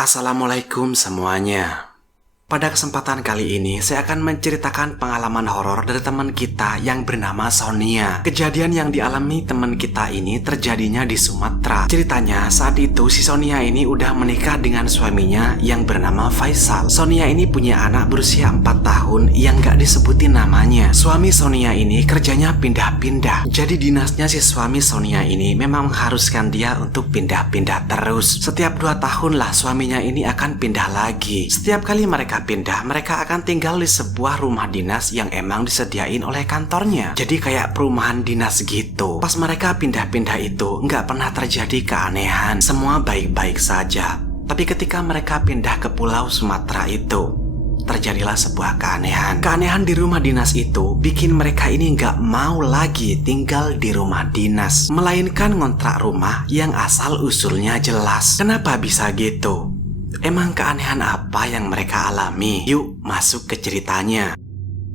Assalamualaikum semuanya. Pada kesempatan kali ini, saya akan menceritakan pengalaman horor dari teman kita yang bernama Sonia. Kejadian yang dialami teman kita ini terjadinya di Sumatera. Ceritanya, saat itu si Sonia ini udah menikah dengan suaminya yang bernama Faisal. Sonia ini punya anak berusia 4 tahun yang gak disebutin namanya. Suami Sonia ini kerjanya pindah-pindah. Jadi dinasnya si suami Sonia ini memang mengharuskan dia untuk pindah-pindah terus. Setiap 2 tahun lah suaminya ini akan pindah lagi. Setiap kali mereka pindah, mereka akan tinggal di sebuah rumah dinas yang emang disediain oleh kantornya. Jadi kayak perumahan dinas gitu. Pas mereka pindah-pindah itu, nggak pernah terjadi keanehan. Semua baik-baik saja. Tapi ketika mereka pindah ke pulau Sumatera itu, terjadilah sebuah keanehan. Keanehan di rumah dinas itu bikin mereka ini nggak mau lagi tinggal di rumah dinas, melainkan ngontrak rumah yang asal-usulnya jelas. Kenapa bisa gitu? Emang keanehan apa yang mereka alami? Yuk masuk ke ceritanya.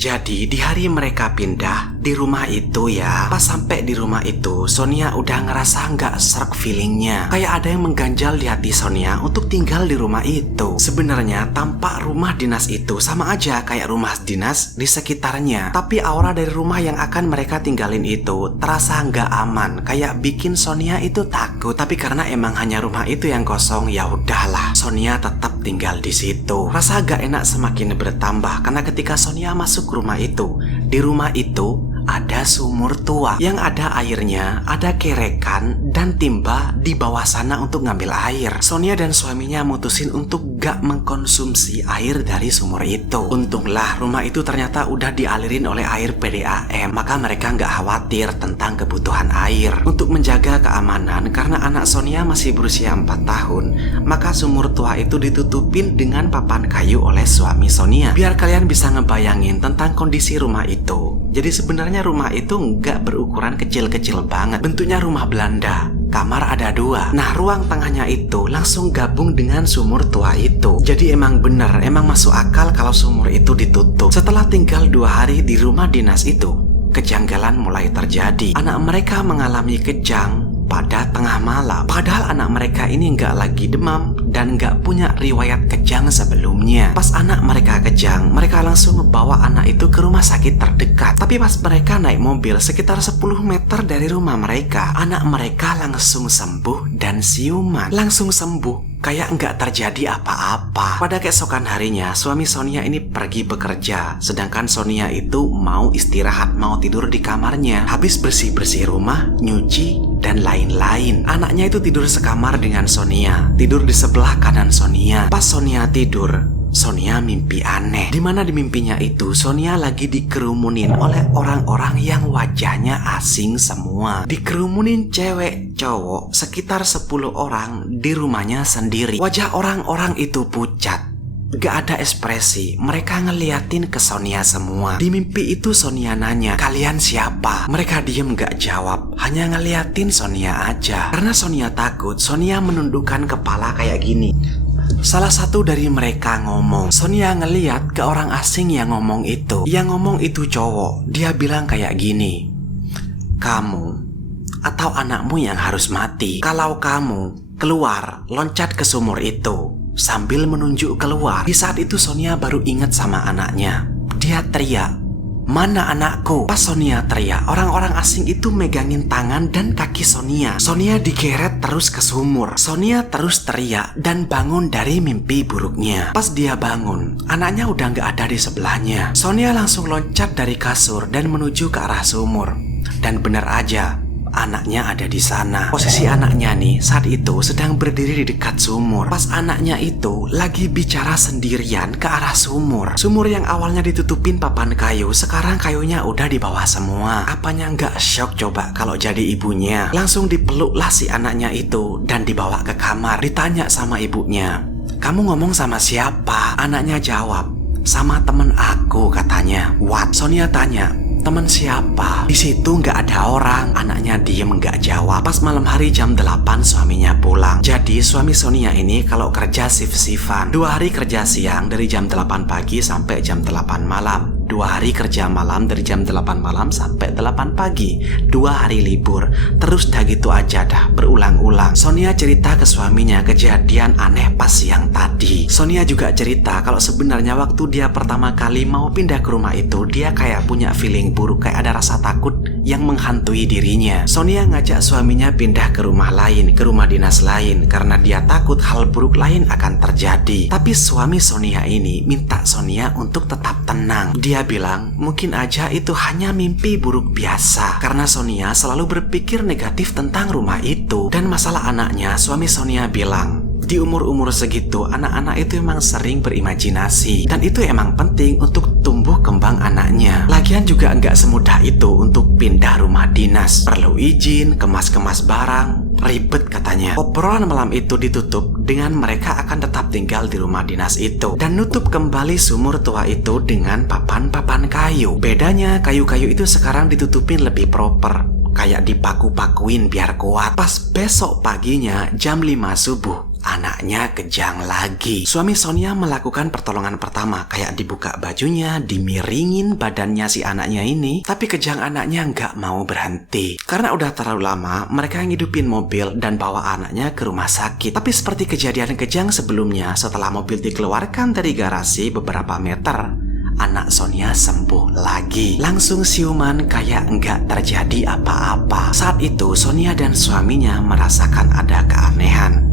Jadi di hari mereka pindah di rumah itu ya, pas sampai di rumah itu Sonia udah ngerasa nggak serk feelingnya. Kayak ada yang mengganjal di hati Sonia untuk tinggal di rumah itu. Sebenarnya tampak rumah dinas itu sama aja kayak rumah dinas di sekitarnya. Tapi aura dari rumah yang akan mereka tinggalin itu terasa nggak aman. Kayak bikin Sonia itu takut. Tapi karena emang hanya rumah itu yang kosong, ya udahlah, Sonia tetap tinggal di situ. Rasa gak enak semakin bertambah karena ketika Sonia masuk rumah itu, di rumah itu ada sumur tua yang ada airnya, ada kerekan dan timba di bawah sana untuk ngambil air. Sonia dan suaminya mutusin untuk gak mengkonsumsi air dari sumur itu. Untunglah rumah itu ternyata udah dialirin oleh air PDAM, maka mereka gak khawatir tentang kebutuhan air. Untuk menjaga keamanan karena anak Sonia masih berusia 4 tahun, maka sumur tua itu ditutupin dengan papan kayu oleh suami Sonia. Biar kalian bisa ngebayangin tentang kondisi rumah itu. Jadi sebenarnya rumah itu nggak berukuran kecil-kecil banget. Bentuknya rumah Belanda. Kamar ada 2. Nah, ruang tengahnya itu langsung gabung dengan sumur tua itu. Jadi emang bener, emang masuk akal kalau sumur itu ditutup. Setelah tinggal 2 hari di rumah dinas itu, kejanggalan mulai terjadi. Anak mereka mengalami kejang pada tengah malam. Padahal anak mereka ini nggak lagi demam dan nggak punya riwayat kejang sebelumnya. Pas anak mereka kejang, mereka langsung membawa anak itu ke rumah sakit terdekat. Tapi pas mereka naik mobil sekitar 10 meter dari rumah mereka, anak mereka langsung sembuh dan siuman. Langsung sembuh, kayak nggak terjadi apa-apa. Pada keesokan harinya, suami Sonia ini pergi bekerja, sedangkan Sonia itu mau istirahat, mau tidur di kamarnya. Habis bersih-bersih rumah, nyuci, dan lain-lain. Anaknya itu tidur sekamar dengan Sonia, tidur di sebelah kanan Sonia. Pas Sonia tidur, Sonia mimpi aneh. Dimana di mimpinya itu Sonia lagi dikerumunin oleh orang-orang yang wajahnya asing semua. Dikerumunin cewek, cowok, sekitar 10 orang di rumahnya sendiri. Wajah orang-orang itu pucat, gak ada ekspresi. Mereka ngeliatin ke Sonia semua. Di mimpi itu Sonia nanya, "Kalian siapa?" Mereka diem gak jawab, hanya ngeliatin Sonia aja. Karena Sonia takut, Sonia menundukkan kepala kayak gini. Salah satu dari mereka ngomong. Sonia ngeliat ke orang asing yang ngomong itu. Yang ngomong itu cowok. Dia bilang kayak gini, "Kamu atau anakmu yang harus mati. Kalau kamu keluar, loncat ke sumur itu." Sambil menunjuk keluar. Di saat itu Sonia baru ingat sama anaknya. Dia teriak, "Mana anakku?" Pas Sonia teriak, orang-orang asing itu megangin tangan dan kaki Sonia. Sonia digeret terus ke sumur. Sonia terus teriak dan bangun dari mimpi buruknya. Pas dia bangun, anaknya udah gak ada di sebelahnya. Sonia langsung loncat dari kasur dan menuju ke arah sumur. Dan benar aja, anaknya ada di sana. Posisi anaknya nih saat itu sedang berdiri di dekat sumur. Pas anaknya itu lagi bicara sendirian ke arah sumur. Sumur yang awalnya ditutupin papan kayu, sekarang kayunya udah di bawah semua. Apanya nggak shock coba kalau jadi ibunya? Langsung dipeluklah si anaknya itu dan dibawa ke kamar. Ditanya sama ibunya, "Kamu ngomong sama siapa?" Anaknya jawab, "Sama temen aku," katanya. "What?" Sonia tanya, "Teman siapa?" Di situ nggak ada orang. Anaknya diem nggak jawab. Pas malam hari jam 8 suaminya pulang. Jadi suami Sonia ini kalau kerja shift-shiftan, 2 hari kerja siang dari jam 8 pagi sampai jam 8 malam. 2 hari kerja malam dari jam 8 malam sampai 8 pagi. 2 hari libur. Terus dah gitu aja dah, berulang-ulang. Sonia cerita ke suaminya kejadian aneh pas siang tadi. Sonia juga cerita kalau sebenarnya waktu dia pertama kali mau pindah ke rumah itu, dia kayak punya feeling buruk, kayak ada rasa takut yang menghantui dirinya. Sonia ngajak suaminya pindah ke rumah lain, ke rumah dinas lain, karena dia takut hal buruk lain akan terjadi. Tapi suami Sonia ini minta Sonia untuk tetap tenang. Dia bilang mungkin aja itu hanya mimpi buruk biasa, karena Sonia selalu berpikir negatif tentang rumah itu. Dan masalah anaknya, suami Sonia bilang di umur-umur segitu anak-anak itu emang sering berimajinasi, dan itu emang penting untuk tumbuh kembang anaknya. Lagian juga nggak semudah itu untuk pindah rumah dinas, perlu izin, kemas-kemas barang, ribet katanya. Obrolan malam itu ditutup dengan mereka akan tetap tinggal di rumah dinas itu, dan nutup kembali sumur tua itu dengan papan-papan kayu. Bedanya kayu-kayu itu sekarang ditutupin lebih proper, kayak dipaku-pakuin biar kuat. Pas besok paginya jam 5 subuh, anaknya kejang lagi. Suami Sonia melakukan pertolongan pertama, kayak dibuka bajunya, dimiringin badannya si anaknya ini. Tapi kejang anaknya nggak mau berhenti. Karena udah terlalu lama, mereka ngidupin mobil dan bawa anaknya ke rumah sakit. Tapi seperti kejadian kejang sebelumnya, setelah mobil dikeluarkan dari garasi beberapa meter, anak Sonia sembuh lagi. Langsung siuman kayak nggak terjadi apa-apa. Saat itu Sonia dan suaminya merasakan ada keanehan.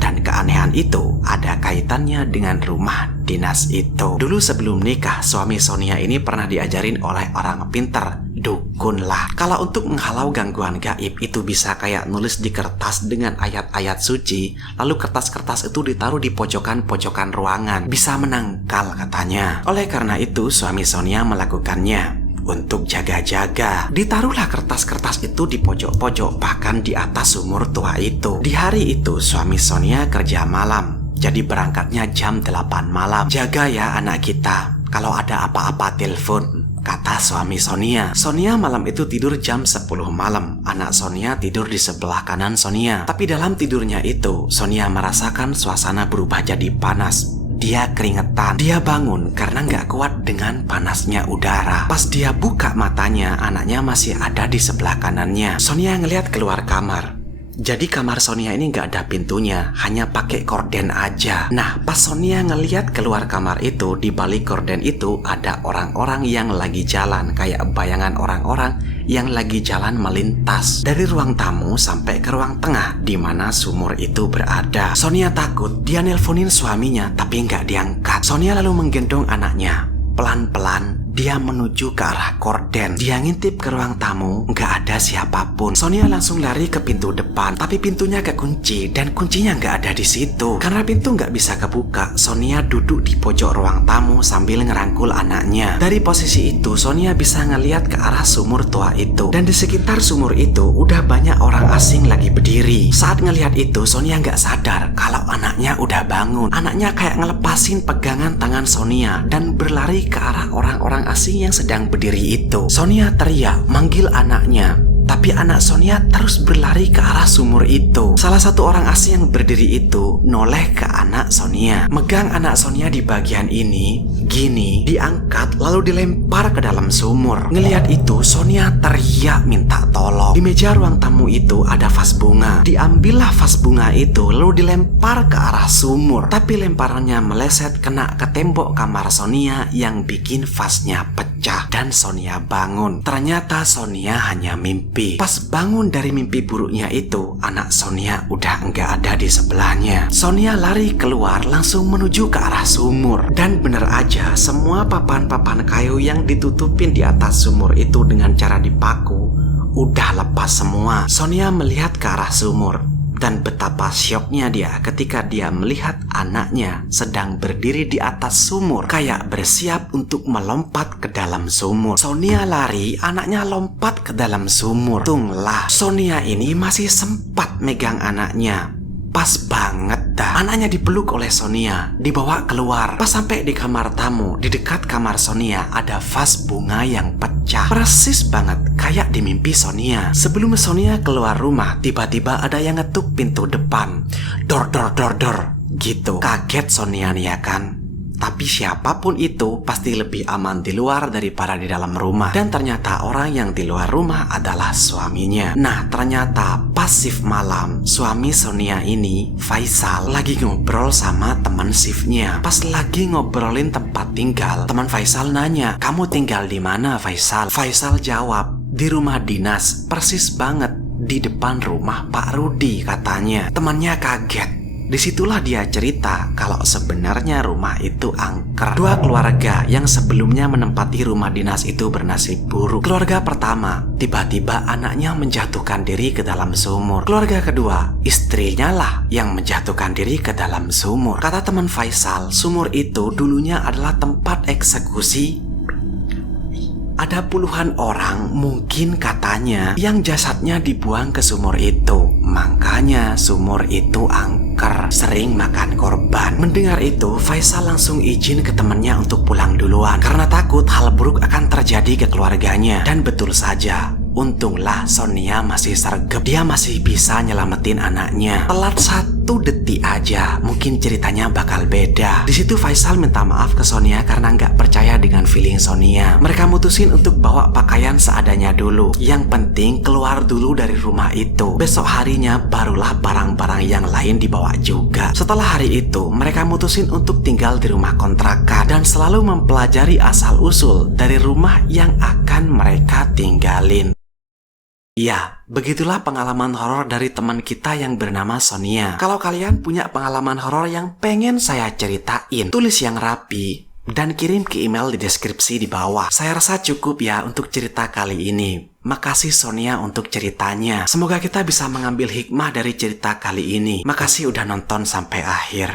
Dan keanehan itu ada kaitannya dengan rumah dinas itu. Dulu sebelum nikah, suami Sonia ini pernah diajarin oleh orang pinter, dukun lah. Kalau untuk menghalau gangguan gaib itu bisa kayak nulis di kertas dengan ayat-ayat suci, lalu kertas-kertas itu ditaruh di pojokan-pojokan ruangan. Bisa menangkal katanya. Oleh karena itu suami Sonia melakukannya. Untuk jaga-jaga, ditaruhlah kertas-kertas itu di pojok-pojok, bahkan di atas sumur tua itu. Di hari itu suami Sonia kerja malam, jadi berangkatnya jam 8 malam. Jaga ya anak kita, kalau ada apa-apa telepon, kata suami Sonia. Sonia malam itu tidur jam 10 malam. Anak Sonia tidur di sebelah kanan Sonia. Tapi dalam tidurnya itu, Sonia merasakan suasana berubah jadi panas. Dia keringetan. Dia bangun karena nggak kuat dengan panasnya udara. Pas dia buka matanya, anaknya masih ada di sebelah kanannya. Sonia ngelihat keluar kamar. Jadi kamar Sonia ini nggak ada pintunya, hanya pakai korden aja. Nah, pas Sonia ngelihat keluar kamar itu, di balik korden itu ada orang-orang yang lagi jalan, kayak bayangan orang-orang yang lagi jalan melintas dari ruang tamu sampai ke ruang tengah di mana sumur itu berada. Sonia takut, dia nelponin suaminya tapi nggak diangkat. Sonia lalu menggendong anaknya. Pelan-pelan dia menuju ke arah korden. Dia ngintip ke ruang tamu, nggak ada siapapun. Sonia langsung lari ke pintu depan, tapi pintunya kekunci dan kuncinya nggak ada di situ. Karena pintu nggak bisa kebuka, Sonia duduk di pojok ruang tamu sambil ngerangkul anaknya. Dari posisi itu, Sonia bisa ngeliat ke arah sumur tua itu. Dan di sekitar sumur itu udah banyak orang asing lagi berdiri. Saat ngeliat itu, Sonia nggak sadar kalau anaknya udah bangun. Anaknya kayak ngelepasin pegangan tangan Sonia dan berlari ke arah orang-orang asing yang sedang berdiri itu. Sonia teriak manggil anaknya, tapi anak Sonia terus berlari ke arah sumur itu. Salah satu orang asing yang berdiri itu noleh ke anak Sonia, megang anak Sonia di bagian ini, gini, diangkat lalu dilempar ke dalam sumur. Ngelihat itu, Sonia teriak minta tolong. Di meja ruang tamu itu ada vas bunga. Diambillah vas bunga itu lalu dilempar ke arah sumur. Tapi lemparannya meleset kena ke tembok kamar Sonia yang bikin vasnya pecah dan Sonia bangun. Ternyata Sonia hanya mimpi. Pas bangun dari mimpi buruknya itu, anak Sonia udah nggak ada di sebelahnya. Sonia lari keluar langsung menuju ke arah sumur. Dan bener aja, semua papan-papan kayu yang ditutupin di atas sumur itu dengan cara dipaku udah lepas semua. Sonia melihat ke arah sumur. Dan betapa syoknya dia ketika dia melihat anaknya sedang berdiri di atas sumur, kayak bersiap untuk melompat ke dalam sumur. Sonia lari, anaknya lompat ke dalam sumur. Untunglah Sonia ini masih sempat megang anaknya. Pas banget dah, anaknya dipeluk oleh Sonia, dibawa keluar. Pas sampai di kamar tamu, di dekat kamar Sonia ada vas bunga yang pecah. Persis banget kayak di mimpi Sonia. Sebelum Sonia keluar rumah, tiba-tiba ada yang ngetuk pintu depan. Dor dor dor dor gitu. Kaget Sonia nih ya kan. Tapi siapapun itu pasti lebih aman di luar daripada di dalam rumah. Dan ternyata orang yang di luar rumah adalah suaminya. Nah, ternyata pas shift malam, suami Sonia ini, Faisal, lagi ngobrol sama teman shiftnya. Pas lagi ngobrolin tempat tinggal, teman Faisal nanya, "Kamu tinggal di mana, Faisal?" Faisal jawab, "Di rumah dinas, persis banget di depan rumah Pak Rudi," katanya. Temannya kaget. Disitulah dia cerita kalau sebenarnya rumah itu angker. Dua keluarga yang sebelumnya menempati rumah dinas itu bernasib buruk. Keluarga pertama, tiba-tiba anaknya menjatuhkan diri ke dalam sumur. Keluarga kedua, istrinya lah yang menjatuhkan diri ke dalam sumur. Kata teman Faisal, sumur itu dulunya adalah tempat eksekusi. Ada puluhan orang, mungkin katanya, yang jasadnya dibuang ke sumur itu. Makanya sumur itu angker, sering makan korban. Mendengar itu, Faisal langsung izin ke temannya untuk pulang duluan karena takut hal buruk akan terjadi ke keluarganya. Dan betul saja, untunglah Sonia masih sergap. Dia masih bisa nyelamatin anaknya. Telat 1 detik aja, mungkin ceritanya bakal beda. Di situ Faisal minta maaf ke Sonia karena nggak percaya dengan feeling Sonia. Mereka mutusin untuk bawa pakaian seadanya dulu. Yang penting keluar dulu dari rumah itu. Besok harinya barulah barang-barang yang lain dibawa juga. Setelah hari itu, mereka mutusin untuk tinggal di rumah kontrakan dan selalu mempelajari asal-usul dari rumah yang akan mereka tinggalin. Ya, begitulah pengalaman horor dari teman kita yang bernama Sonia. Kalau kalian punya pengalaman horor yang pengen saya ceritain, tulis yang rapi dan kirim ke email di deskripsi di bawah. Saya rasa cukup ya untuk cerita kali ini. Makasih Sonia untuk ceritanya. Semoga kita bisa mengambil hikmah dari cerita kali ini. Makasih udah nonton sampai akhir.